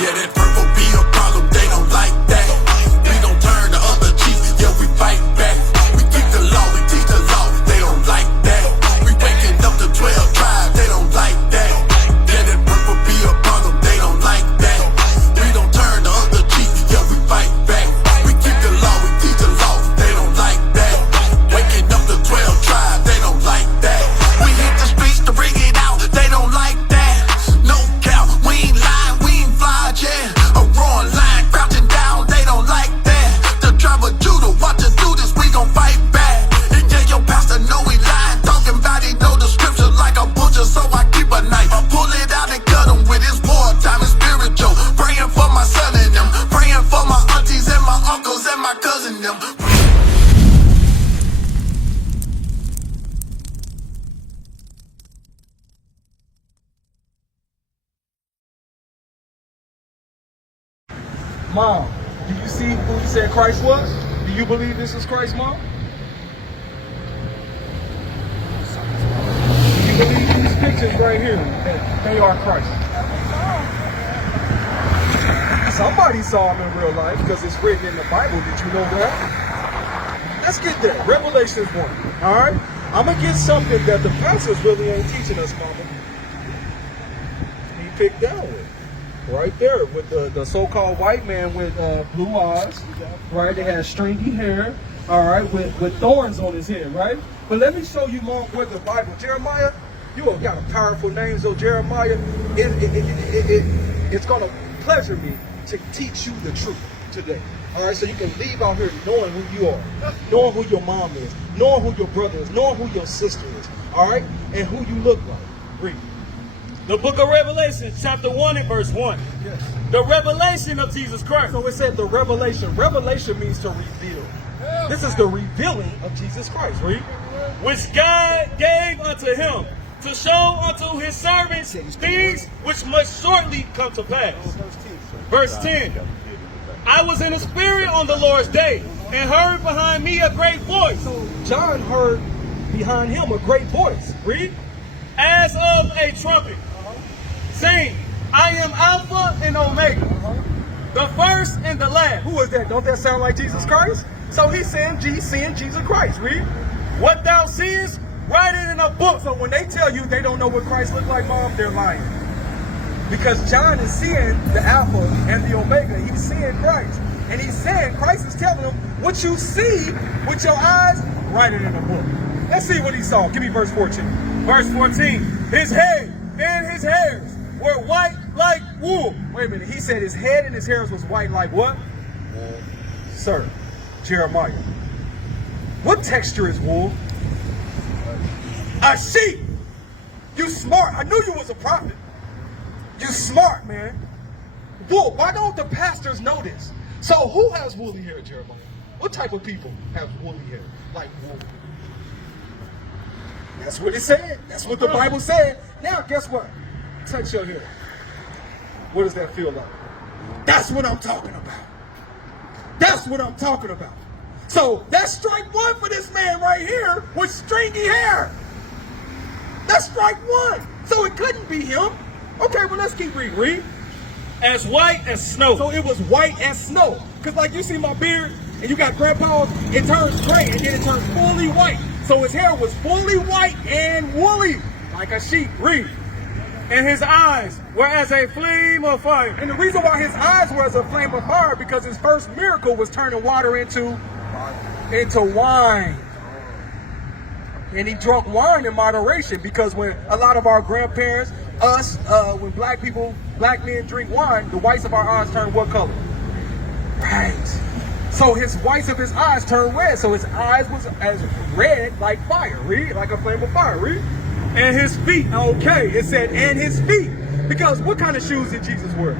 Yeah, that purple be a problem, they don't like that. We don't turn the other cheek, yeah, we fight back. We keep the law, we teach the law, they don't like that. We waking up the 12 tribes, they don't like that. Yeah, that purple be a problem, they don't like that. We don't turn the other cheek, yeah, we fight back. We keep the law, we teach the law, they don't like that. Waking up the 12 tribes, they don't like that. We hit the streets to bring it out, they don't like that. No cap, we ain't lying, we ain't fly, yeah. A raw line, crouching down, they don't like that. The tribe of Judah, watch us do this, we gon' fight back. And yeah, your pastor know he lying, talking about he know the scripture like a butcher, so I keep a knife. Pull it out and cut him with his wartime, it's spiritual. Praying for my son and them, praying for my aunties and my uncles and my cousin them. Mom, do you see who he said Christ was? Do you believe this is Christ, Mom? Do you believe these pictures right here, that they are Christ? Somebody saw him in real life because it's written in the Bible. Did you know that? Let's get there. Revelation 1. All right? I'm going to get something that the pastors really ain't teaching us, Mama. He picked down with. Right there with the so-called white man with blue eyes, right? They had stringy hair, all right, with thorns on his head, right? But let me show you, Mom, where the Bible, Jeremiah, you have got a powerful name, so Jeremiah, it's going to pleasure me to teach you the truth today, all right? So you can leave out here knowing who you are, knowing who your mom is, knowing who your brother is, knowing who your sister is, all right? And who you look like. Read. The book of Revelation, chapter 1 and verse 1. Yes. The revelation of Jesus Christ. So it said the revelation. Revelation means to reveal. This is the revealing of Jesus Christ. Read. Which God gave unto him to show unto his servants things which must shortly come to pass. Verse 10. I was in the spirit on the Lord's day and heard behind me a great voice. So John heard behind him a great voice. Read. As of a trumpet. Saying, I am Alpha and Omega, the first and the last. Who is that? Don't that sound like Jesus Christ? So he's saying Jesus Christ. Read. What thou seest, write it in a book. So when they tell you they don't know what Christ looked like, Mom, they're lying. Because John is seeing the Alpha and the Omega. He's seeing Christ. And he's saying, Christ is telling him, what you see with your eyes, write it in a book. Let's see what he saw. Give me verse 14. Verse 14. His head and his hairs were white like wool. Wait a minute. He said his head and his hairs was white like what? Wool. Sir, Jeremiah. What texture is wool? A sheep. You smart. I knew you was a prophet. You smart, man. Wool. Why don't the pastors know this? So who has woolly hair, Jeremiah? What type of people have woolly hair like wool? That's what it said. That's what the Bible said. Now, guess what? Touch your hair. What does that feel like? That's what I'm talking about. That's what I'm talking about. So that's strike one for this man right here with stringy hair. That's strike one. So it couldn't be him. Okay, well, let's keep reading. Read. As white as snow. So it was white as snow. Because like you see my beard and you got grandpa's, it turns gray and then it turns fully white. So his hair was fully white and woolly, like a sheep. Read. And his eyes were as a flame of fire. And the reason why his eyes were as a flame of fire, because his first miracle was turning water into wine. And he drank wine in moderation, because when a lot of our grandparents, us, when black men drink wine, the whites of our eyes turn what color? Right. So his whites of his eyes turned red. So his eyes was as red like fire. Read. Like a flame of fire. Read. And his feet. Okay. It said, and his feet. Because what kind of shoes did Jesus wear?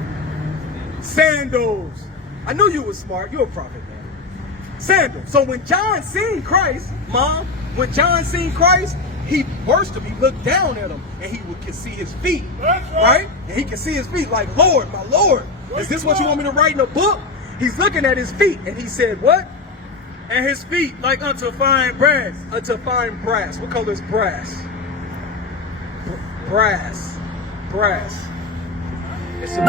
Sandals. I knew you were smart. You're a prophet, man. Sandals. So when John seen Christ, Mom, when John seen Christ, he worshiped him. He looked down at him and he could see his feet. Right? And he could see his feet like, Lord, my Lord, is this what you want me to write in a book? He's looking at his feet, and he said, what? And his feet like unto fine brass. Unto fine brass. What color is brass? Brass. Brass. It's a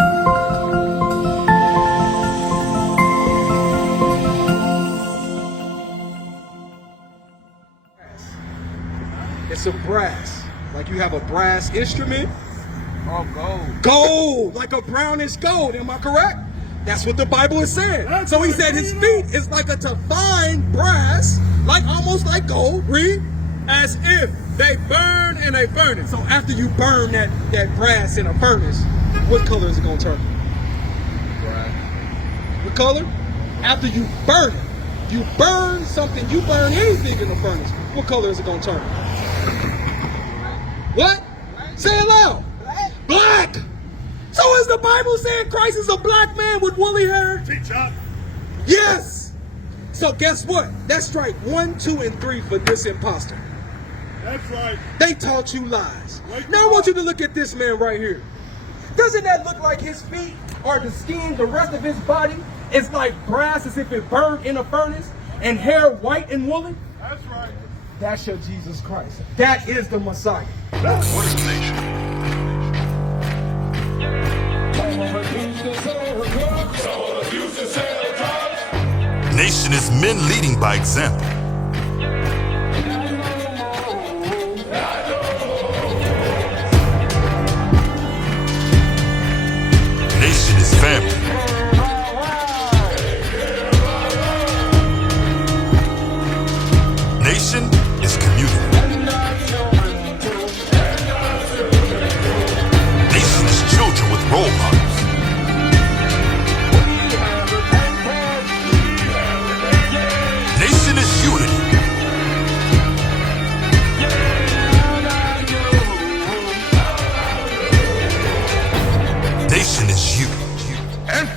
It's a brass. Like you have a brass instrument. Oh, gold. Gold, like a brownish gold. Am I correct? That's what the Bible is saying. So he said his feet is like a fine brass, like almost like gold. Read. As if they burn in a furnace. So after you burn that brass in a furnace, what color is it gonna turn? What color? After you burn it. You burn something, you burn anything in the furnace. What color is it gonna turn? What? Say it loud. Black. So is the Bible saying Christ is a black man with woolly hair? Teacher. Yes. So guess what? That's strike 1, 2, and 3 for this imposter. That's right. They taught you lies. Now I want you to look at this man right here. Doesn't that look like his feet or the skin, the rest of his body is like brass as if it burned in a furnace, and hair white and woolly? That's right. That's your Jesus Christ. That is the Messiah. What is nation? Nation is men leading by example. Nation is family. Nation is community. Nation is children with role models. Nation is unity. Nation is you. And